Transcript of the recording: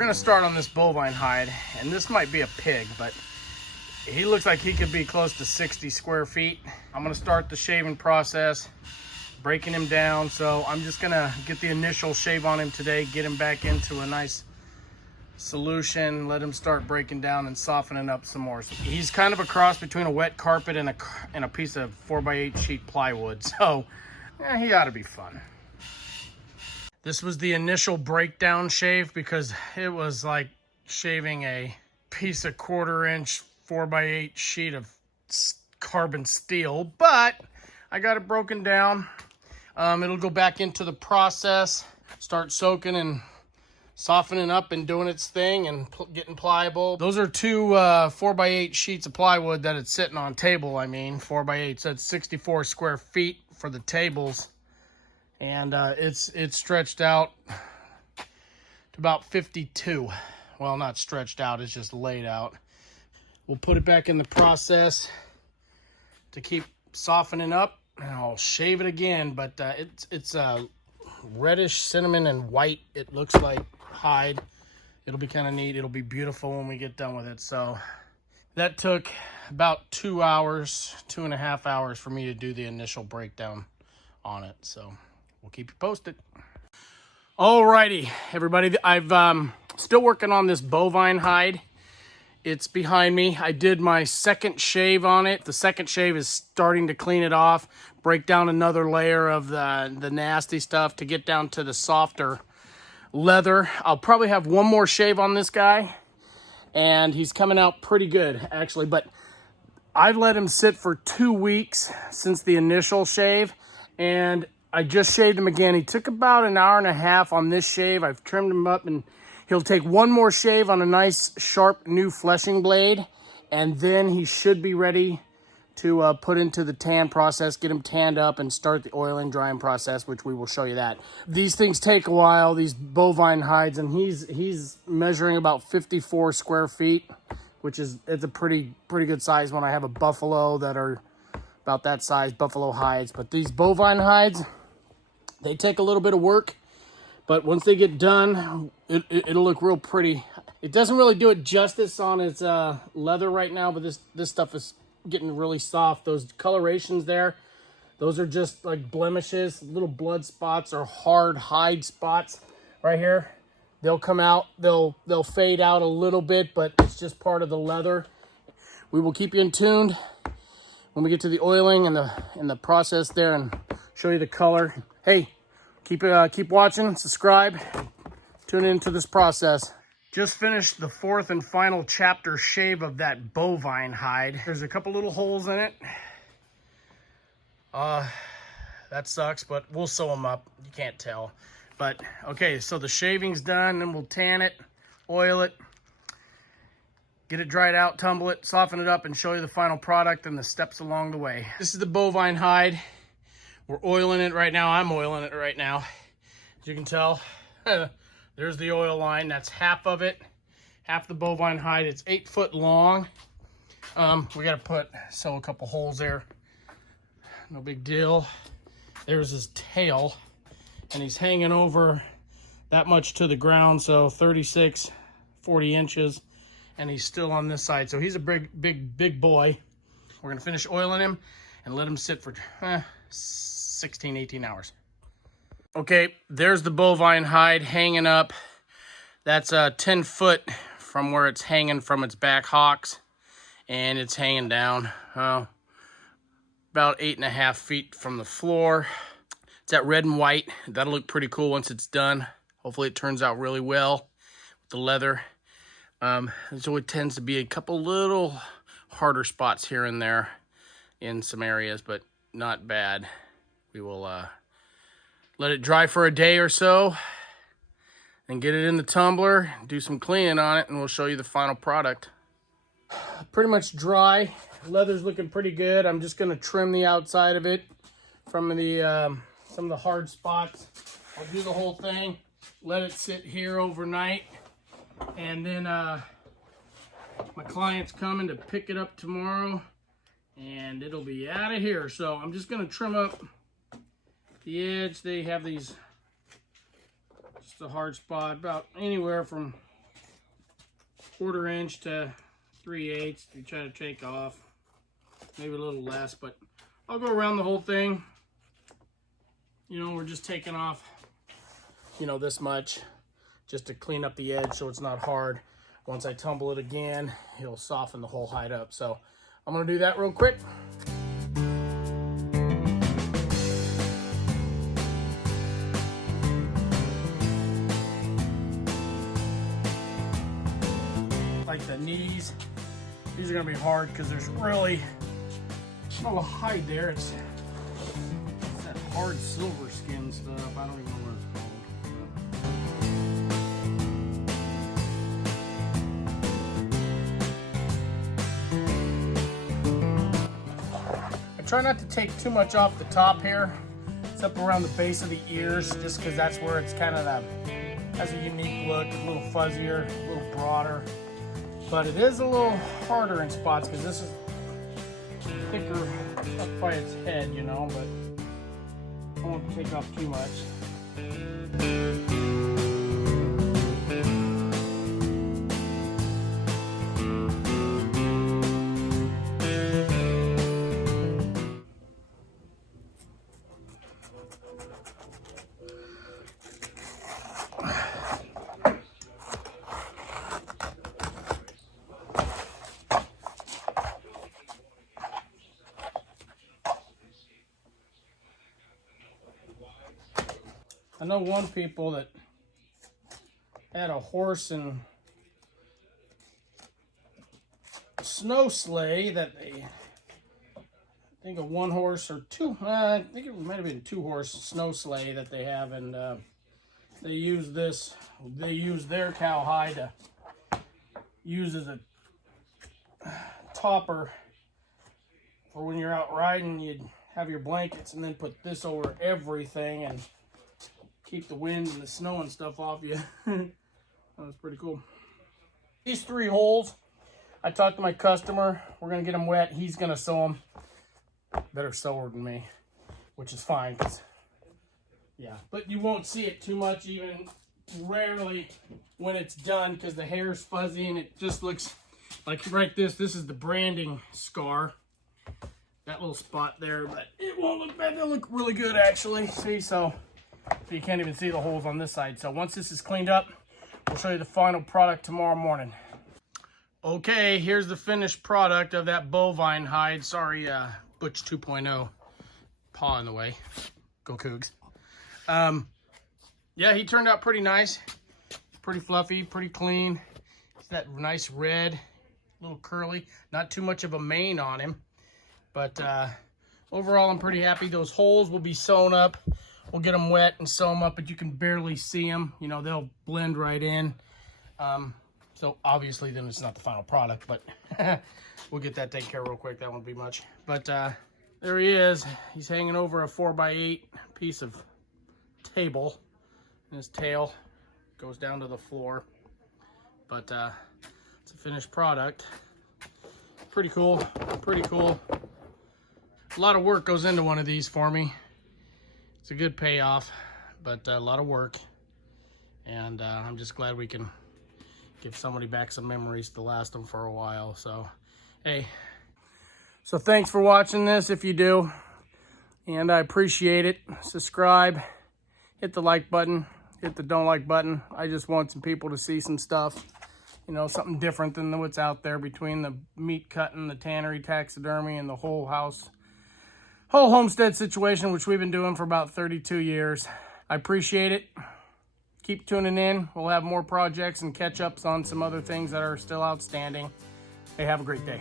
gonna start on this bovine hide, and this might be a pig, but he looks like he could be close to 60 square feet. I'm gonna start the shaving process, breaking him down. So I'm just gonna get the initial shave on him today, get him back into a nice solution, let him start breaking down and softening up some more. So he's kind of a cross between a wet carpet and a piece of 4x8 sheet plywood. So yeah, he ought to be fun. This was the initial breakdown shave because it was like shaving a piece of 1/4 inch 4x8 sheet of carbon steel, but I got it broken down. It'll go back into the process, start soaking and softening up and doing its thing and getting pliable. Those are two 4x8 sheets of plywood that it's sitting on table. I mean, 4x8, so that's 64 square feet for the tables. And it's stretched out to about 52. Well, not stretched out, it's just laid out. We'll put it back in the process to keep softening up, and I'll shave it again. But it's reddish cinnamon and white. It looks like hide. It'll be kind of neat. It'll be beautiful when we get done with it. So that took about 2 hours, 2.5 hours for me to do the initial breakdown on it. So we'll keep you posted. Alrighty, everybody. I've still working on this bovine hide. It's behind me. I did my second shave on it. The second shave is starting to clean it off, break down another layer of the nasty stuff to get down to the softer leather. I'll probably have one more shave on this guy, and he's coming out pretty good, actually. But I've let him sit for 2 weeks since the initial shave, and I just shaved him again. He took about an hour and a half on this shave. I've trimmed him up, and he'll take one more shave on a nice, sharp, new fleshing blade, and then he should be ready to put into the tan process, get him tanned up, and start the oil and drying process, which we will show you that. These things take a while, these bovine hides, and he's measuring about 54 square feet, which is it's a pretty good size when I have a buffalo that are about that size, buffalo hides. But these bovine hides, they take a little bit of work. But once they get done, it'll look real pretty. It doesn't really do it justice on its leather right now, but this stuff is getting really soft. Those colorations there, those are just like blemishes, little blood spots or hard hide spots right here. They'll come out, they'll fade out a little bit, but it's just part of the leather. We will keep you in tuned when we get to the oiling and the process there and show you the color. Hey, keep watching, subscribe, tune into this process. Just finished the 4th and final chapter shave of that bovine hide. There's a couple little holes in it. That sucks, but we'll sew them up. You can't tell. But okay, so the shaving's done, then we'll tan it, oil it, get it dried out, tumble it, soften it up, and show you the final product and the steps along the way. This is the bovine hide. We're oiling it right now. I'm oiling it right now. As you can tell, there's the oil line. That's half of it, half the bovine hide. It's 8 foot long. We got to sew a couple holes there. No big deal. There's his tail, and he's hanging over that much to the ground, so 36, 40 inches, and he's still on this side. So he's a big boy. We're gonna finish oiling him and let him sit for 16, 18 hours. Okay, there's the bovine hide hanging up. That's 10 foot from where it's hanging from its back hocks, and it's hanging down about 8.5 feet from the floor. It's that red and white. That'll look pretty cool once it's done. Hopefully it turns out really well with the leather. So it tends to be a couple little harder spots here and there in some areas, but not bad. We will let it dry for a day or so and get it in the tumbler, do some cleaning on it, and we'll show you the final product. Pretty much dry. Leather's looking pretty good. I'm just gonna trim the outside of it from the some of the hard spots. I'll do the whole thing, let it sit here overnight, and then my client's coming to pick it up tomorrow, and it'll be out of here. So I'm just gonna trim up the edge. They have these, just a hard spot, about anywhere from 1/4 inch to 3/8 to try to take off. Maybe a little less, but I'll go around the whole thing. You know, we're just taking off, you know, this much just to clean up the edge so it's not hard. Once I tumble it again, it'll soften the whole hide up. So I'm gonna do that real quick. Like the knees, these are gonna be hard because there's really no hide there. It's that hard silver skin stuff. I don't even know what it's called. I try not to take too much off the top here, except around the base of the ears, just because that's where it's kind of has a unique look, a little fuzzier, a little broader. But it is a little harder in spots because this is thicker up by its head, you know, but I won't take off too much. I know one people that had a horse and snow sleigh that they, I think a 1-horse or 2, I think it might have been a 2-horse snow sleigh that they have, and they use their cowhide to use as a topper for when you're out riding. You'd have your blankets and then put this over everything and keep the wind and the snow and stuff off you. That was pretty cool. These 3 holes, I talked to my customer. We're gonna get them wet. He's gonna sew them. Better sewer than me, which is fine, cause yeah. But you won't see it too much, even rarely when it's done, because the hair's fuzzy and it just looks like right this is the branding scar. That little spot there, but it won't look bad. They'll look really good actually. See, so you can't even see the holes on this side. So once this is cleaned up, we'll show you the final product tomorrow morning. Okay, here's the finished product of that bovine hide. Sorry, Butch 2.0, paw in the way. Go Cougs. Yeah, he turned out pretty nice. Pretty fluffy, pretty clean. It's that nice red, little curly. Not too much of a mane on him. But overall, I'm pretty happy. Those holes will be sewn up. We'll get them wet and sew them up, but you can barely see them. You know, they'll blend right in. So obviously then it's not the final product, but we'll get that taken care of real quick. That won't be much. But there he is. He's hanging over a 4x8 piece of table. And his tail goes down to the floor. But it's a finished product. Pretty cool, pretty cool. A lot of work goes into one of these for me. It's a good payoff, but a lot of work. And I'm just glad we can give somebody back some memories to last them for a while. So, hey. So thanks for watching this if you do. And I appreciate it. Subscribe, hit the like button, hit the don't like button. I just want some people to see some stuff. You know, something different than what's out there between the meat cutting, the tannery, taxidermy, and the whole homestead situation, which we've been doing for about 32 years. I appreciate it. Keep tuning in. We'll have more projects and catch-ups on some other things that are still outstanding. Hey, have a great day.